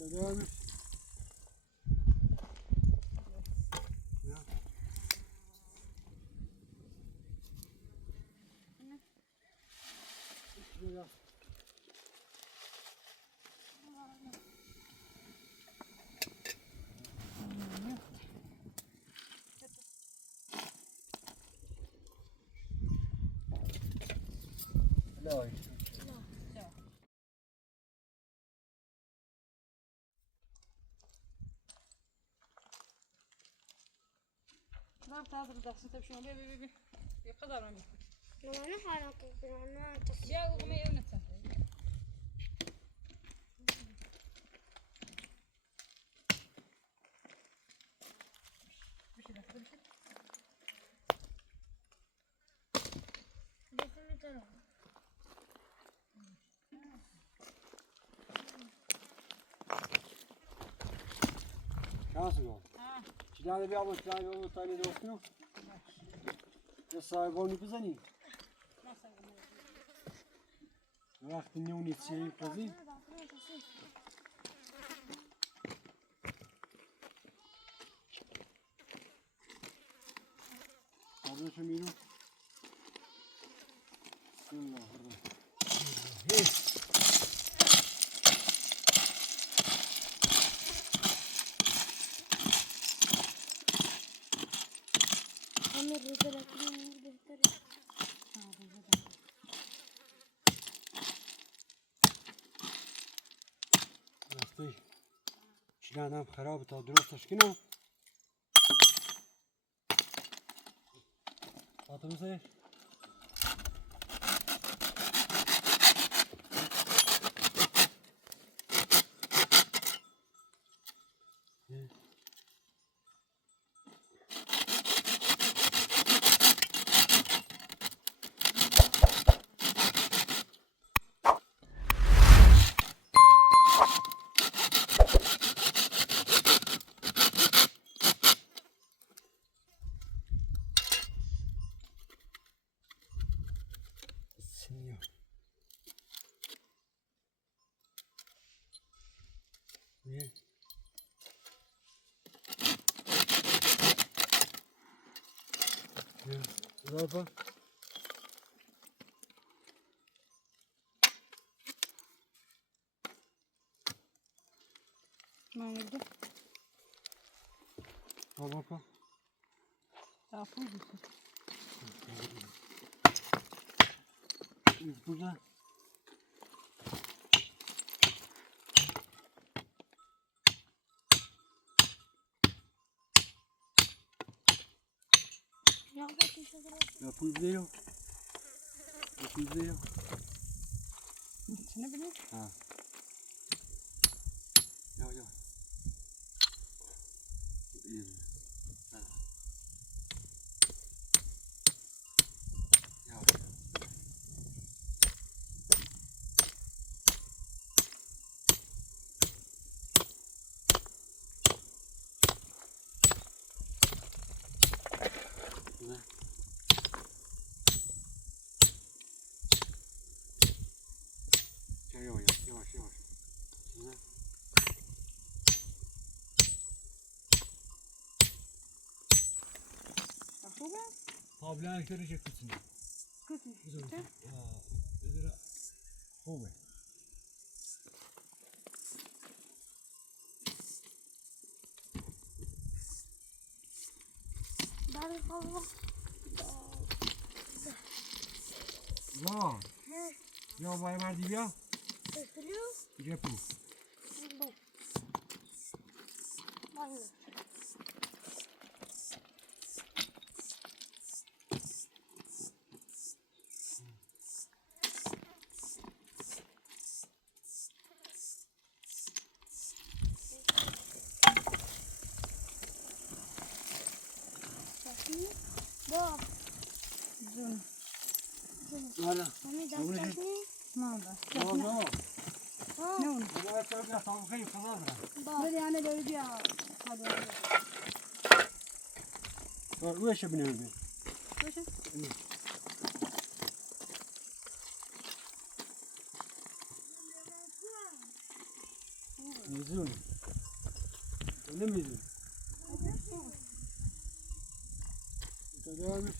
سلام. لا لا بتعذر دحسن تمشون بي يقدر من لو أنا حالك أنا تصير يا أغمي ونتا شانس گو. چیزی بیابون چیزی بیابون تایی درست کنم. یه سایبانی بزنی. وقتی نیونی چی قضی؟ آبادش میرم. بسم الله الرحمن الرحیم. هم الرجال أكلهم بهترين. راستی چیلانم خراب تا درستش کنم. فاطمه سه. Zapa. ما نبدأ Zapa. أفوز Burada. Ya pulveyo. Ya pulveyo. شنو بني؟ Ha. Ya ya. İyi. Ha. Ya. Ne? Yavaş yavaş yavaş. Ne? أفوز؟ Pavlan körecek kutusunu. كنت Güzel. İdira. Hove. بعد الفضل. Ya. Ya vay verdi ya. تسلو. Yapı. بابا. زون Hala. مامي دفترني. ما هذا No no. نون Ama tabii ya tamam kayıp kadar bırak. بدي أنا لو بدي هذا Var bu yaşa biniyor bir. وش میزونه تو نمیزونه تو دارمش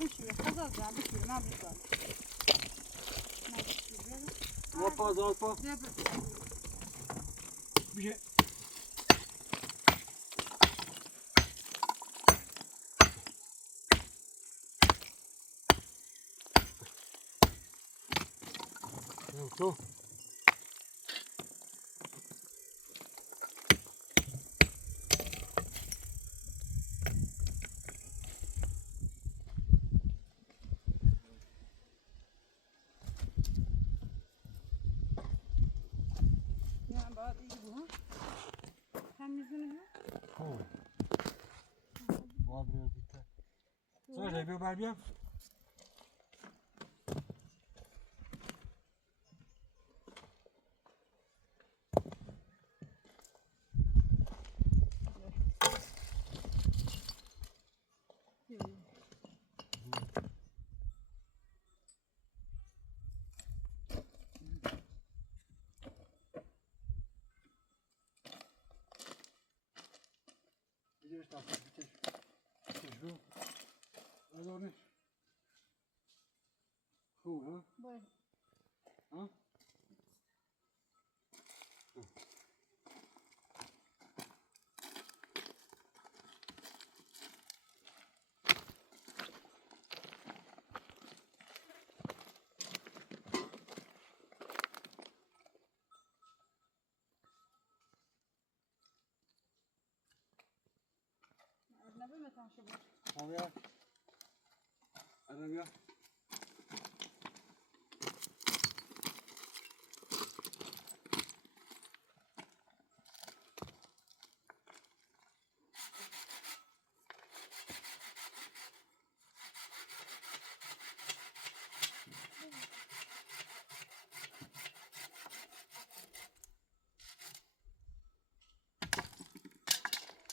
بشوره خدا جان بشوره من بشوره Alpa zalpa bir şey. Yok yok. Yani bana iyi bu ha. Sen yüzünü mü? Koy. Bu biraz bitti. Söyle bir ver bir. Gidiyoruz tamam. Bitir. Bitir şu. Hadi onu. Cool, huh? Böyle. Huh? Ne böyle tanışıyor bu? Al ya. Adam ya.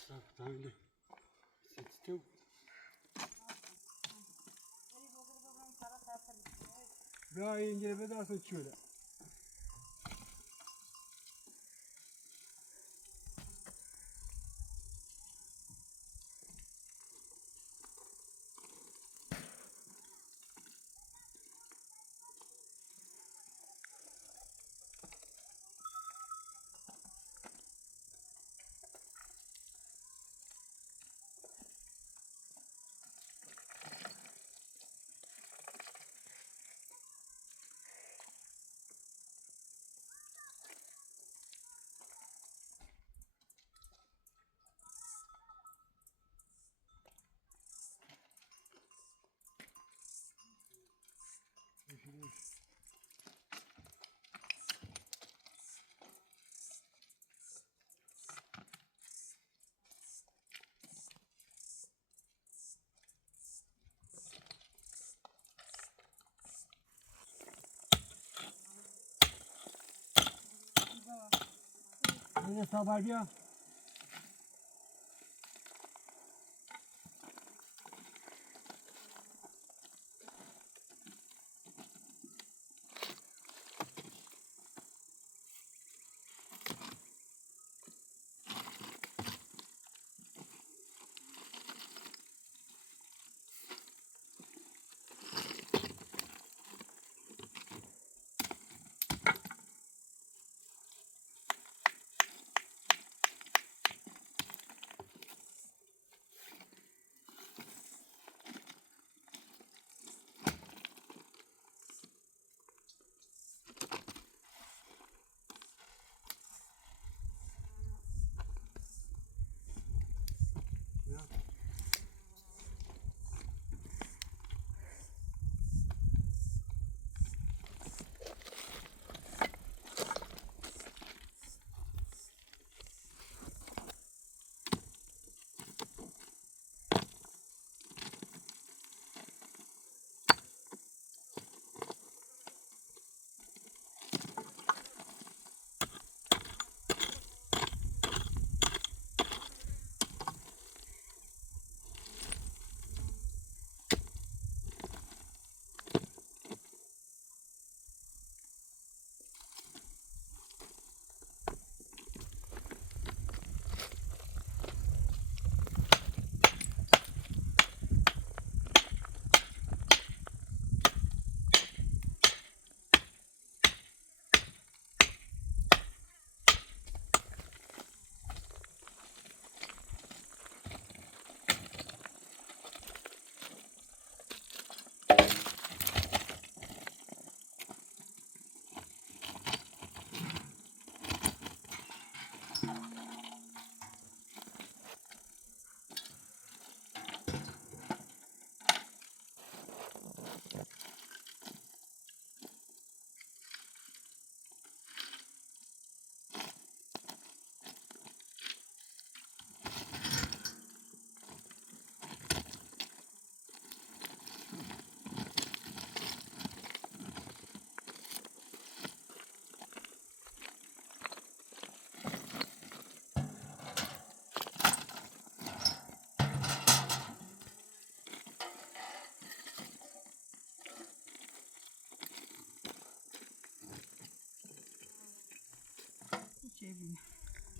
Tak, tamam. Seçtim. Daha iyi inceleme daha seçiyorlar. Ne sabah ya?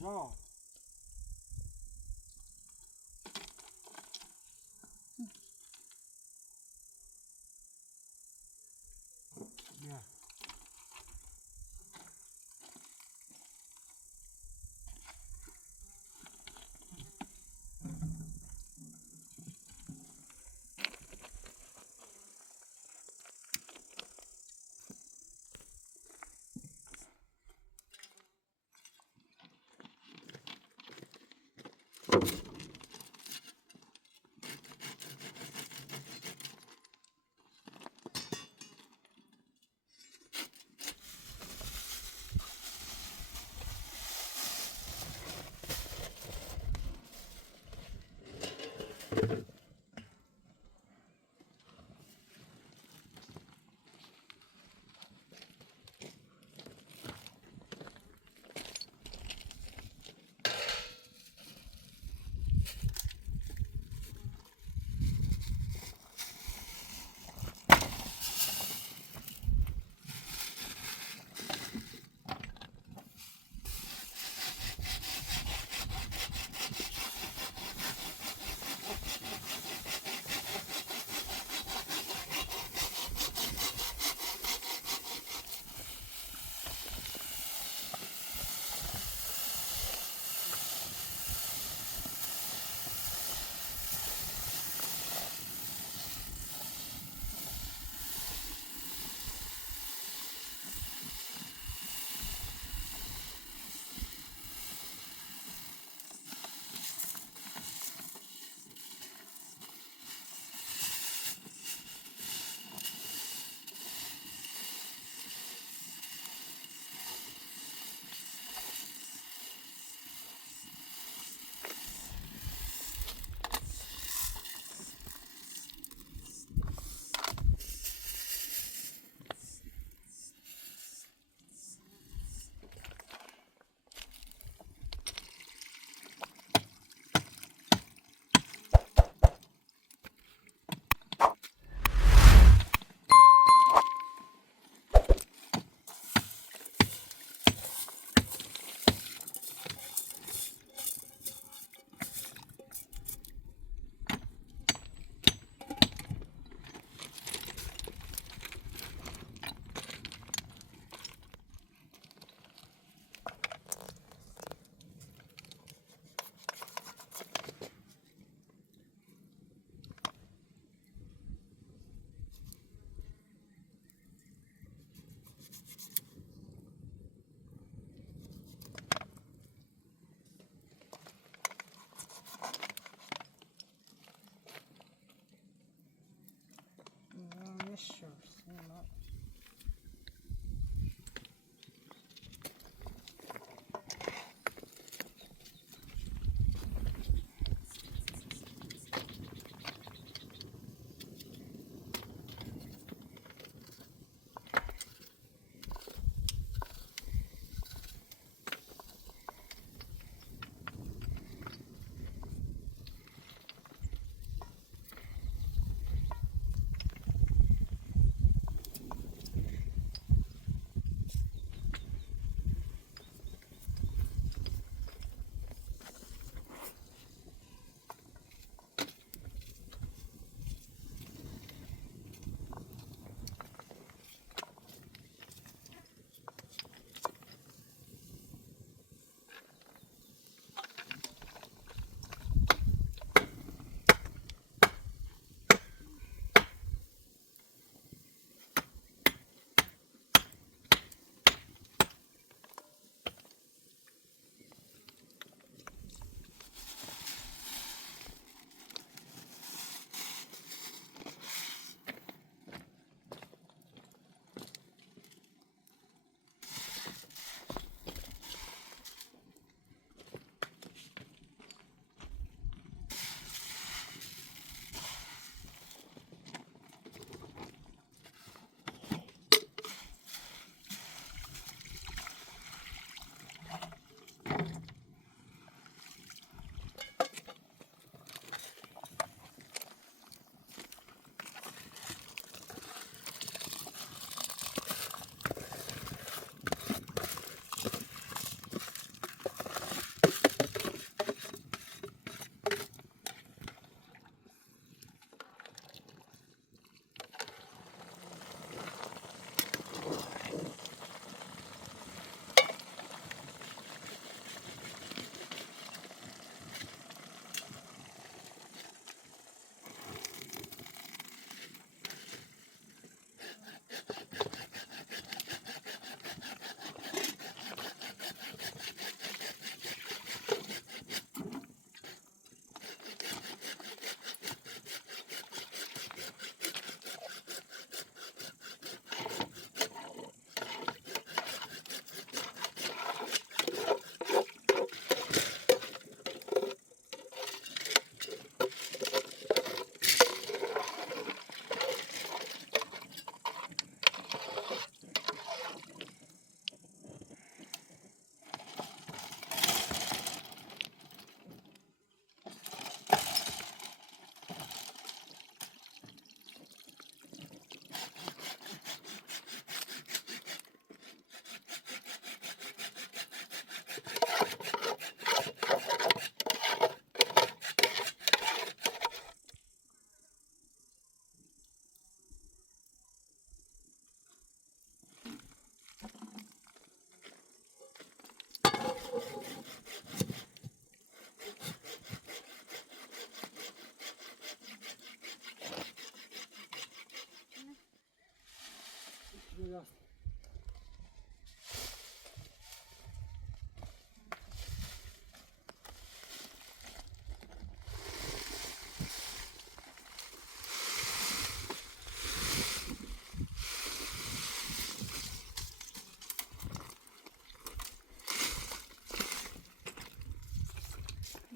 Tamam. Gel.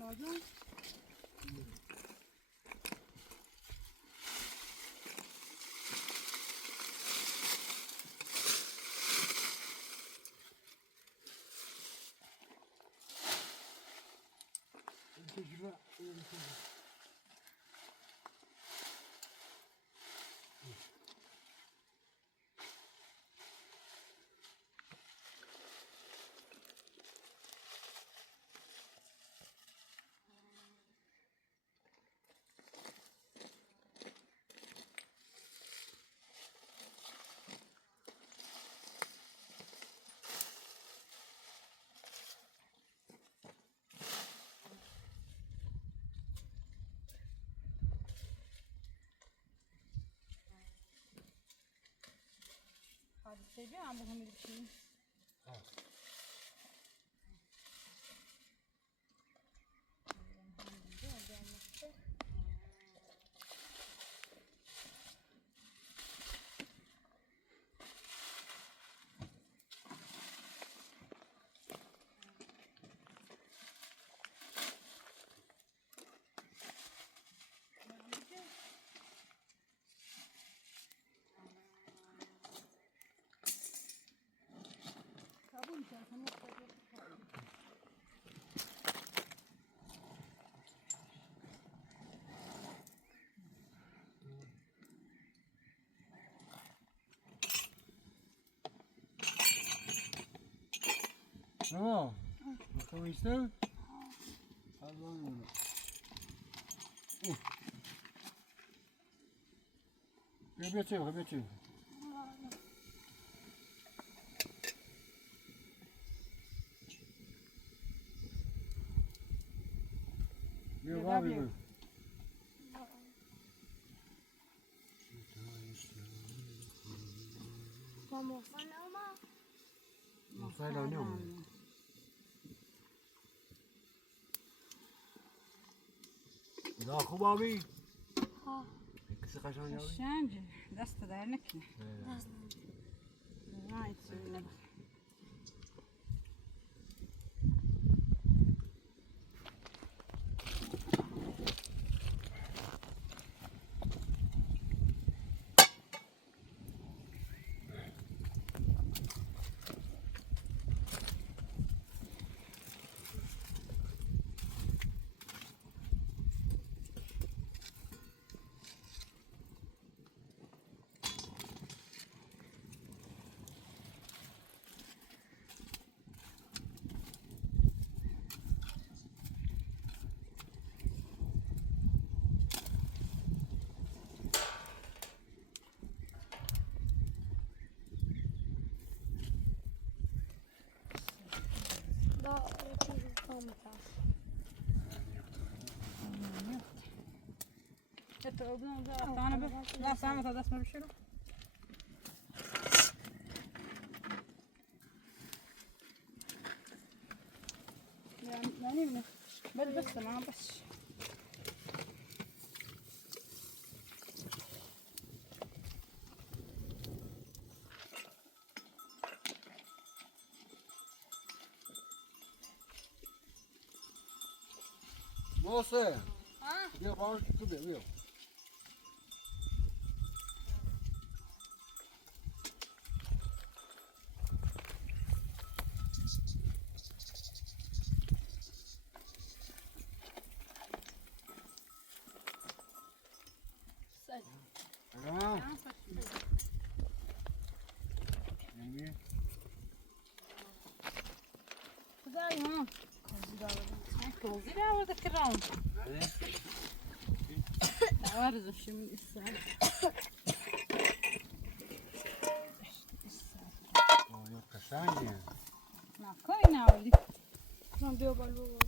Lazım. Tecrübe. Hadi seviyor ama bugün bir şey. Kabul telefonu Tamam. Bakalım işte. Hadi bakalım. Geçiyor. Yok abi yok. Vamos. Ama. Masayla ne oluyor? Yakup abi. Ha. Kısa kaçan ya abi. Şence. Dasta da ernek ne? Nasıl? Ait söyle bak. Daha yapıyoruz tam Это одно, да, таны bir. La sana da dasma bir şey yok. Yani ne? Bas sana bas. Moça, Ha? deu para onde tudo, viu? Tamam. Yenge. Güzel ya. Kozira orada kıran. Hadi. Varız şimdi ister. Yok kaşange. Na koy ne oldu? Não deu valor.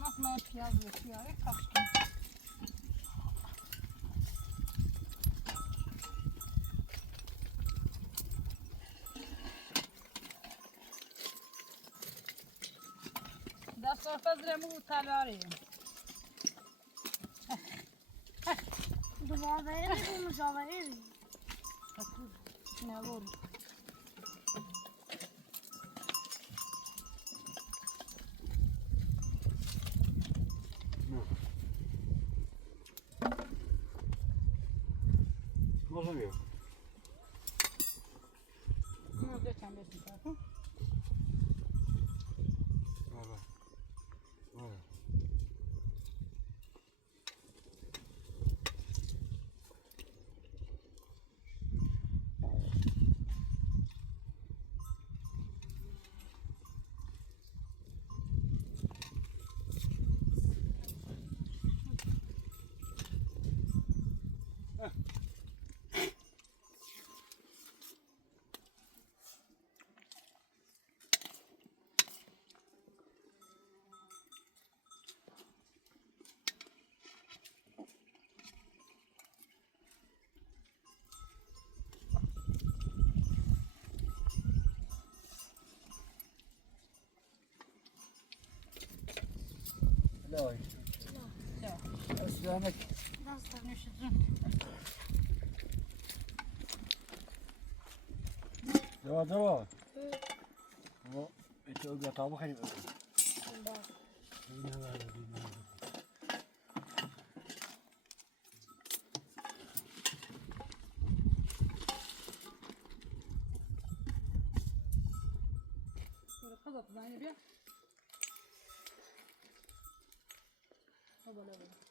Bakma yazıyor ya. Kaçtım. Das orta Hazırımı talarıyım. Duvar verir mi bulmuş hava verir mi? Ne olur? Nasıl bir? Bunu geçen besin tarafı. Var. Var. لا اسلامك Nasıl? Üşüdüm. دوا هو انت طعمه حلو Bak. Böyle kazatı da aynı bir. Ha böyle böyle.